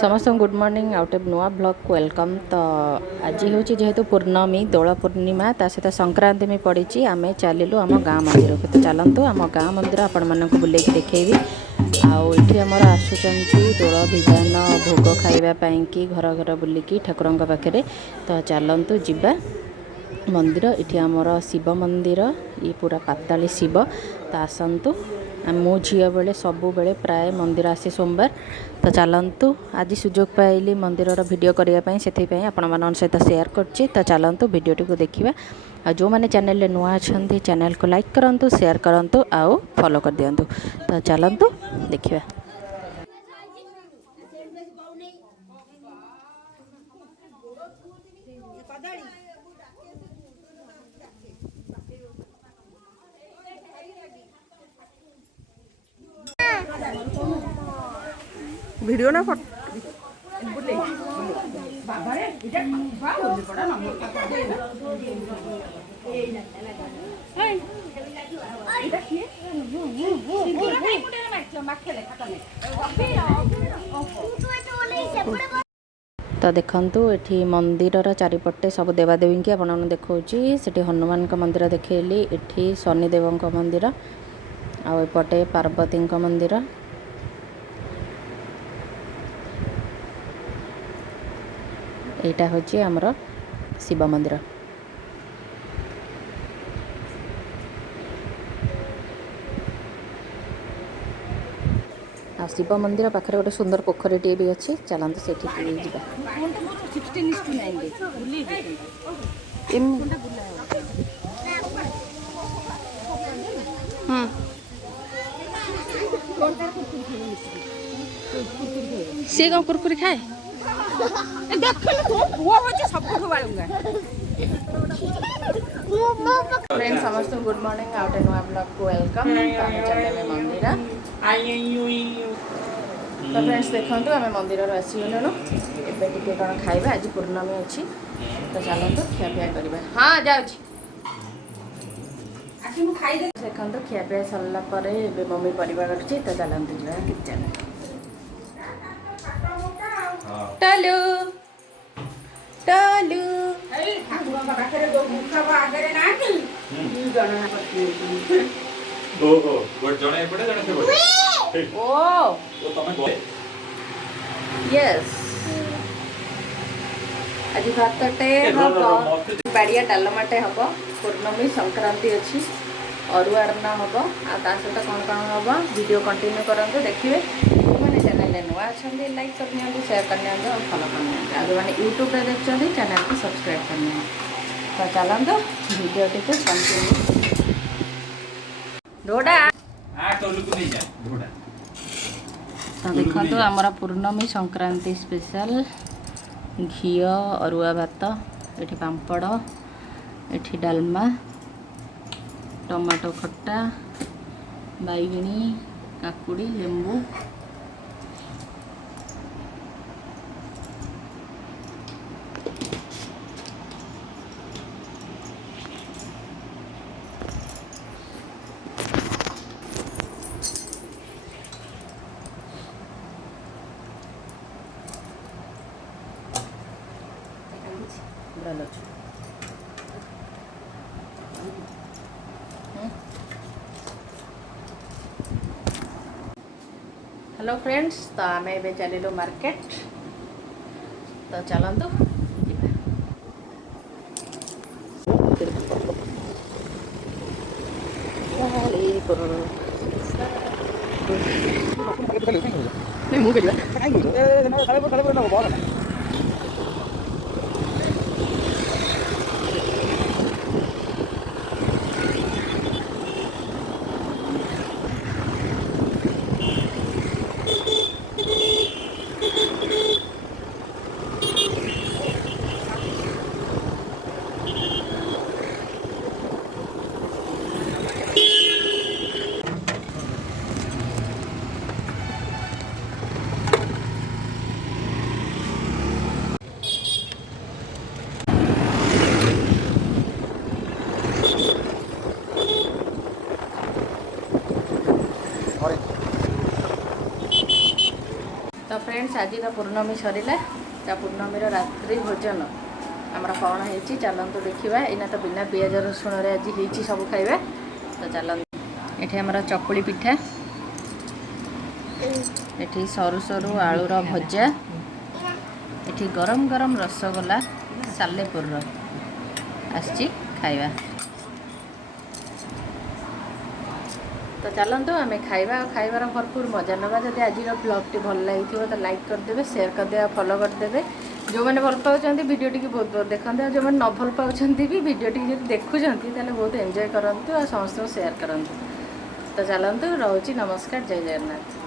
समस्त good morning out नुआ blog को वेलकम। तो आज हूँ जेहेतु पूर्णमी दोल पूर्णिमा ता सहित संक्रांति में पड़ी आम चलू आम गाँ मंदिर को। तो चलतु आम गाँ मंदिर आपण मानक बुले देखेबी। आठी आमर आसुँच दोल विधान भोग खावाई कि घर घर बुलिकी ठाकुर पाखे। तो चलतु जीवा मंदिर। इठी आमर शिव मंदिर ये पूरा पाताली शिव। तो आसतु मो झील बेले सबु बेले प्राय मंदिर आसे सोमवार। तो चलतु आज सुजोग पाइली मंदिर वीडियो करने से आपण मान सहित शेयर करछि। तो चलतु वीडियोटी को देखा। आ जो मैंने चैनल नुआ अच्छा चैनल को लाइक करूँ शेयर करूँ आउ फॉलो कर दिंतु। तो चलतु देखा। वीडियो ना फोटो तो देखु ये मंदिर चारिपटे सब देवादेवी की आपको देखा से हनुमान मंदिर देखली। ये शनिदेव मंदिर आउपटे पार्वती मंदिर। यहाँ हूँ आमर शिव मंदिर। आ शिव मंदिर पाखे गोटे सुंदर पोखरीटे भी अच्छी। चलते से सी कौन कुरकुरी खाए फ्रेंड्स समस्त गुड मॉर्निंग आउट नुआ ब्लॉग को वेलकम। चले मंदिर। तो फ्रेंड्स देखो आम मंदिर आसीगलु एवं टे कौन खाଇବା आज पूर्णमी अच्छी। तो चलते खियापिया करवा। हाँ जाऊँ देखो खियापिया सरला मम्मी परिवार कर। तो चलते जा किचन। टलू टलू यस आज भातटे हम बाड़िया डालमाटे हम पूर्णमी संक्रांति अच्छी अरुआरना हम सहित कौन कौन हम वीडियो कंटिन्यू करूँ देखिए। मैंने चैनल नुआ अच्छा लाइक करनी शेयर करनी और फॉलो करनी जो मैंने यूट्यूब पर देखते चैनल को सब्सक्राइब करनी। तो चलते वीडियो टी कंटिन्यू ढोड़ा। तो देखो आमर पूर्णमी संक्रांति स्पेशल घी अरुआ भात ये पापड़ ये डालमा टमाटो खट्टा बैगणी काकुड़ी लेंबू हेलो फ्रेंड्स। तो आम ए चलू मार्केट। तो चलतु फ्रेंड्स आज तो पूर्णमी सरिला पूर्णमी रात्रि भोजन आमर कौन है चलतु देखा यहाँ तो बिना पियाज रसुण आज हो सब खाଇବା तो चलतु ये आमर चकुली पिठा ये सरू सरू आलूर भजा ये गरम गरम रसगोला सालेपुर आसी खाଇବା तो चलतु आम खाଇବା खाइबार भरपूर मजा नवा जब आज ब्लॉग भल लगी तो लाइक करदे शेयर करदे फॉलो करदे जो मैंने भल पाँच वीडियो टी बहुत बहुत देखते जो मैंने न भल पाँच भी वीडियो टी देखुं बहुत एंजॉय करंतु और समस्त शेयर करंतु तो चलतु रोची नमस्कार जय जगन्नाथ।